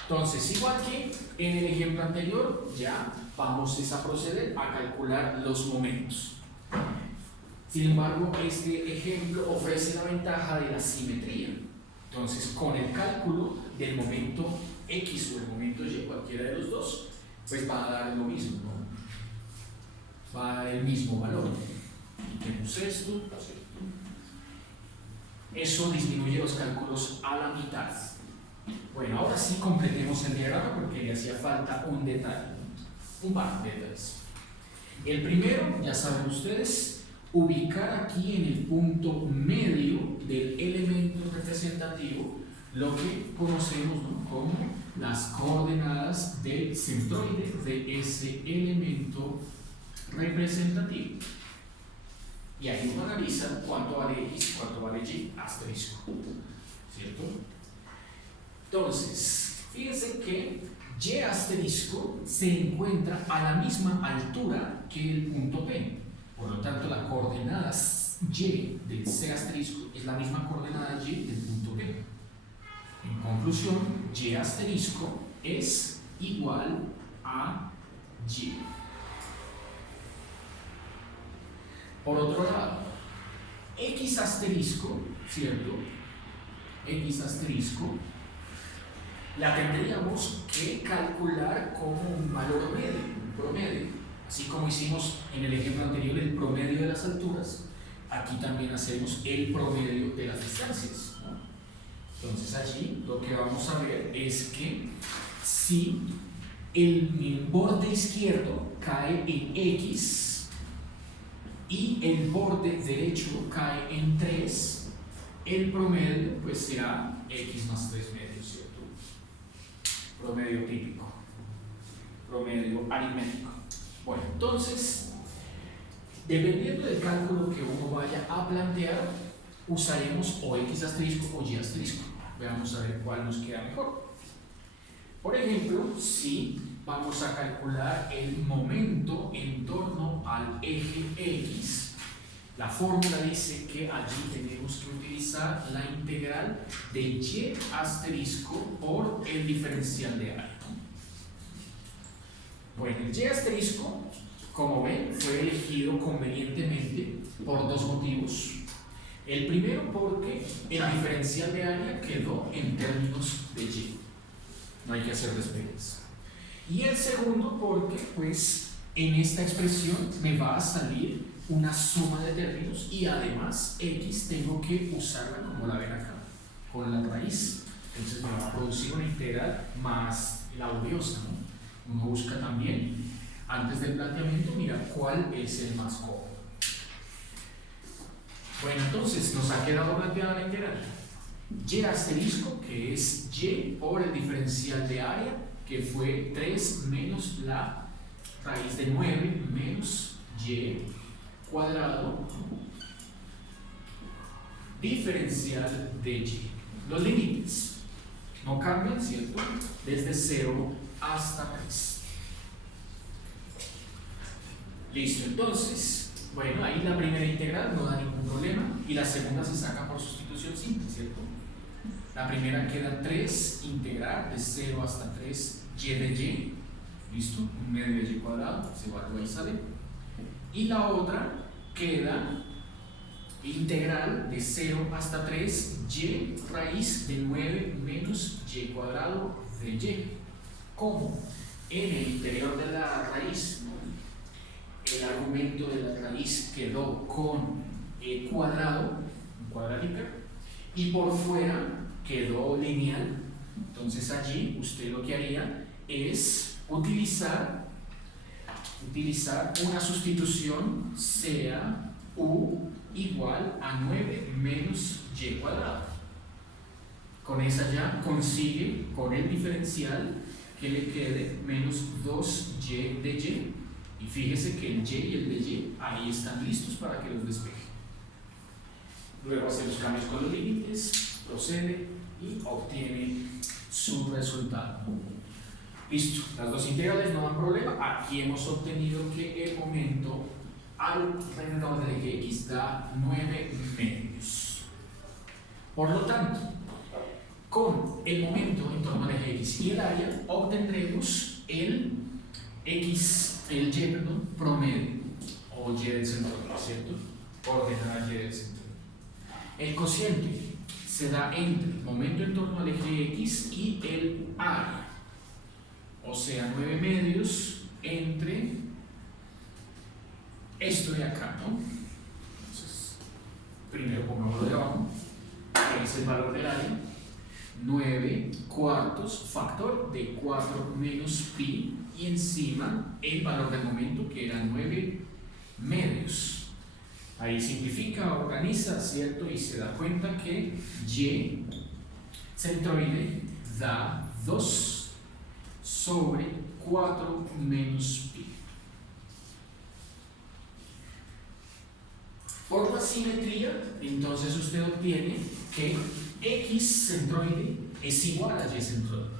Entonces, igual que en el ejemplo anterior, ya vamos a proceder a calcular los momentos. Sin embargo, este ejemplo ofrece la ventaja de la simetría. Entonces, con el cálculo del momento X o el momento Y, cualquiera de los dos, pues va a dar lo mismo, ¿no? Va a dar el mismo valor. Quitemos esto. Eso disminuye los cálculos a la mitad. Bueno, ahora sí completemos el diagrama porque le hacía falta un detalle, un par de detalles. El primero, ya saben ustedes, ubicar aquí en el punto medio del elemento representativo lo que conocemos, ¿no?, como las coordenadas del centroide de ese elemento representativo. Y ahí uno analiza cuánto vale X, cuánto vale Y asterisco, ¿cierto? Entonces, fíjense que Y asterisco se encuentra a la misma altura que el punto P. Por lo tanto, la coordenada Y del C asterisco es la misma coordenada Y del punto P. En conclusión, Y asterisco es igual a Y. Por otro lado, X asterisco, ¿cierto? X asterisco la tendríamos que calcular como un valor medio, un promedio. Así como hicimos en el ejemplo anterior el promedio de las alturas, aquí también hacemos el promedio de las distancias, ¿no? Entonces allí lo que vamos a ver es que si el borde izquierdo cae en X y el borde derecho cae en 3, el promedio pues será X más 3 medios, ¿cierto? Promedio típico, promedio aritmético. Bueno, entonces, dependiendo del cálculo que uno vaya a plantear, usaremos o X asterisco o Y asterisco. Veamos a ver cuál nos queda mejor. Por ejemplo, si vamos a calcular el momento en torno al eje X, la fórmula dice que allí tenemos que utilizar la integral de Y asterisco por el diferencial de área. Bueno, el Y asterisco, como ven, fue elegido convenientemente por dos motivos. El primero porque el diferencial de área quedó en términos de Y. No hay que hacer despegues. Y el segundo porque, pues, en esta expresión me va a salir una suma de términos y además X tengo que usarla como la ven acá, con la raíz. Entonces me va a producir una integral más laboriosa, ¿no? Uno busca también, antes del planteamiento, mira cuál es el más cómodo. Bueno, entonces nos ha quedado planteada la integral. Y asterisco, que es Y por el diferencial de área, que fue 3 menos la raíz de 9 menos Y cuadrado diferencial de Y. Los límites no cambian, ¿cierto? Desde 0 hasta 3. Listo, entonces, bueno, ahí la primera integral no da ningún problema y la segunda se saca por sustitución simple, ¿cierto? La primera queda 3 integral de 0 hasta 3 Y de Y, ¿listo? Un medio de Y cuadrado, se evalúa y sale. Y la otra queda integral de 0 hasta 3 Y raíz de 9 menos Y cuadrado de Y. ¿Cómo? En el interior de la raíz, ¿no?, el argumento de la raíz quedó con cuadrado, un cuadrática, y por fuera quedó lineal. Entonces allí usted lo que haría es utilizar una sustitución, sea U igual a 9 menos Y cuadrado. Con esa ya consigue con el diferencial que le quede menos 2Y de Y. Y fíjese que el Y y el de Y ahí están listos para que los despeje. Luego hace los cambios con los límites, procede y obtiene su resultado. Listo, las dos integrales no dan problema. Aquí hemos obtenido que el momento alrededor del eje X da 9 medios. Por lo tanto, con el momento en torno al eje X y el área, obtendremos el Y promedio, o Y del centro, ¿cierto? coordenada y del centroide. El cociente se da entre el momento en torno al eje X y el área, o sea, 9 medios entre esto de acá, ¿no? Entonces, primero pongámoslo debajo, que es el valor del área, 9 cuartos, factor de 4 menos pi, y encima el valor del momento, que era 9 medios. Ahí simplifica, organiza, ¿cierto? Y se da cuenta que Y centroide da 2 sobre 4 menos pi. Por la simetría, entonces usted obtiene que X centroide es igual a Y centroide.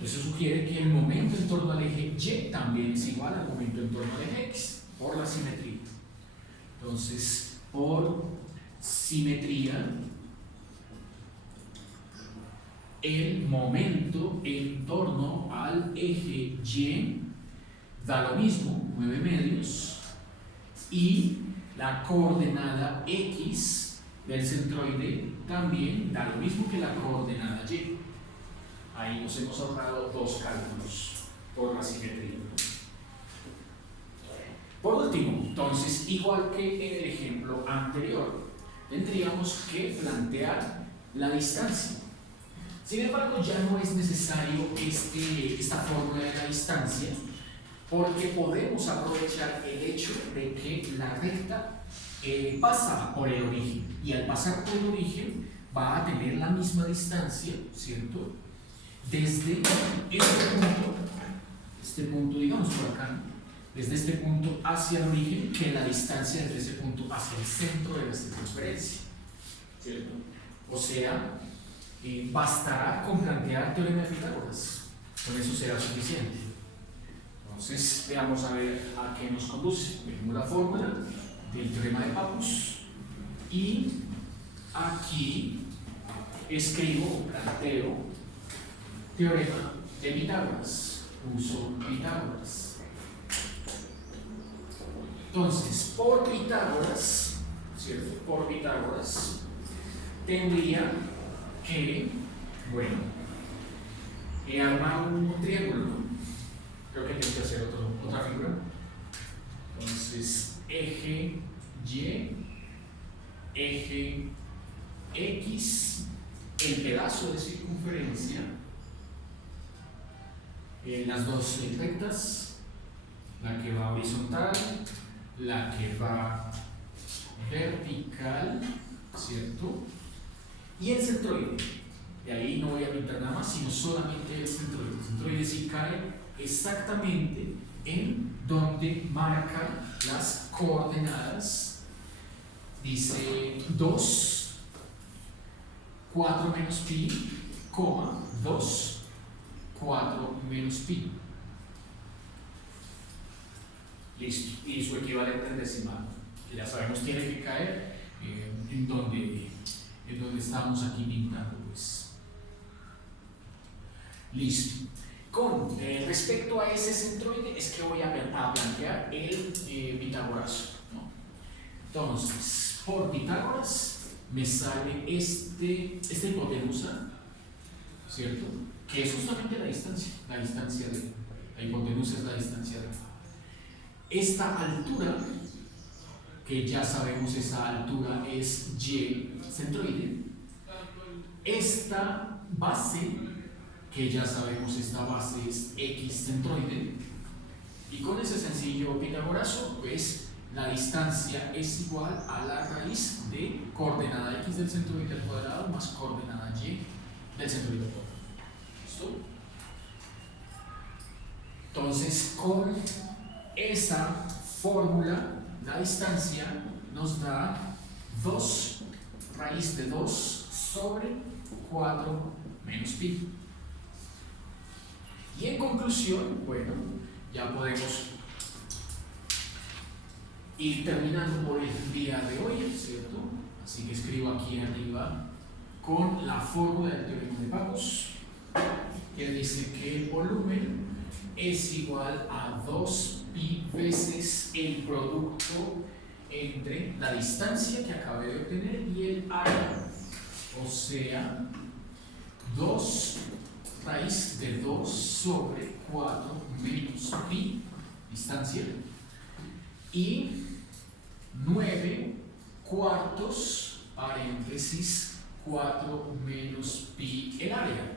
Eso sugiere que el momento en torno al eje Y también es igual al momento en torno al eje X, por la simetría. Entonces, por simetría, el momento en torno al eje Y da lo mismo, 9 medios, y la coordenada X del centroide también da lo mismo que la coordenada Y. Ahí nos hemos ahorrado 2 cálculos por la simetría. Por último, entonces, igual que en el ejemplo anterior, tendríamos que plantear la distancia. Sin embargo, ya no es necesario esta fórmula de la distancia, porque podemos aprovechar el hecho de que la recta pasa por el origen, y al pasar por el origen va a tener la misma distancia, ¿cierto? Desde este punto, digamos por acá, desde este punto hacia el origen, que la distancia desde ese punto hacia el centro de la circunferencia, ¿cierto? O sea, bastará con plantear teorema de Pitágoras, con eso será suficiente. Entonces, veamos a ver a qué nos conduce. Vemos la fórmula del teorema de Pappus y aquí escribo, planteo teorema de Pitágoras, uso Pitágoras. Entonces, por Pitágoras, ¿cierto? Por Pitágoras tendría que, bueno, armar un triángulo. Creo que tengo que hacer otra figura. Entonces, eje Y, eje X, el pedazo de circunferencia, las dos rectas, la que va horizontal, la que va vertical, ¿cierto? Y el centroide. De ahí no voy a pintar nada más, sino solamente el centroide. El centroide sí cae exactamente en donde marca las coordenadas. Dice 2, 4 menos pi, 2, 4 menos pi. Listo. Y su equivalente en decimal, que ya sabemos tiene que caer en donde estamos aquí pintando, pues. Listo. Con respecto a ese centroide es que voy a plantear el Pitágoras, ¿no? Entonces, por Pitágoras me sale esta hipotenusa, ¿cierto? Que es justamente la distancia de la hipotenusa es la distancia de esta altura, que ya sabemos esa altura es Y centroide, esta base, que ya sabemos esta base es X centroide, y con ese sencillo pitagorazo, pues la distancia es igual a la raíz de coordenada X del centroide al cuadrado más coordenada Y del centroide al cuadrado. ¿Listo? Entonces, con esa fórmula, la distancia nos da 2 raíz de 2 sobre 4 menos pi. Y en conclusión, bueno, ya podemos ir terminando por el día de hoy, ¿cierto? Así que escribo aquí arriba con la fórmula del teorema de Pappus, que dice que el volumen es igual a 2 pi veces el producto entre la distancia que acabé de obtener y el área, o sea, 2 raíz de 2 sobre 4 menos pi, distancia, y 9 cuartos, paréntesis, 4 menos pi el área.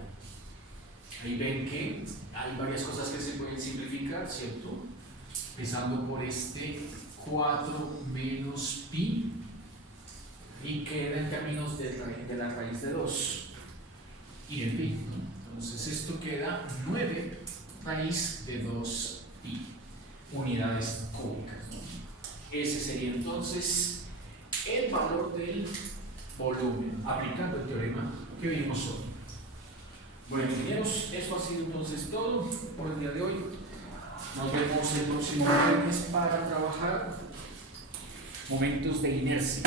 Ahí ven que hay varias cosas que se pueden simplificar, ¿cierto? Empezando por este 4 menos pi y queda en términos de la raíz de 2 y el pi, ¿no? Entonces esto queda 9 raíz de 2 pi unidades cúbicas, ¿no? Ese sería entonces el valor del volumen aplicando el teorema que vimos hoy. Bueno, ingenieros, eso ha sido entonces todo por el día de hoy. Nos vemos el próximo viernes para trabajar momentos de inercia.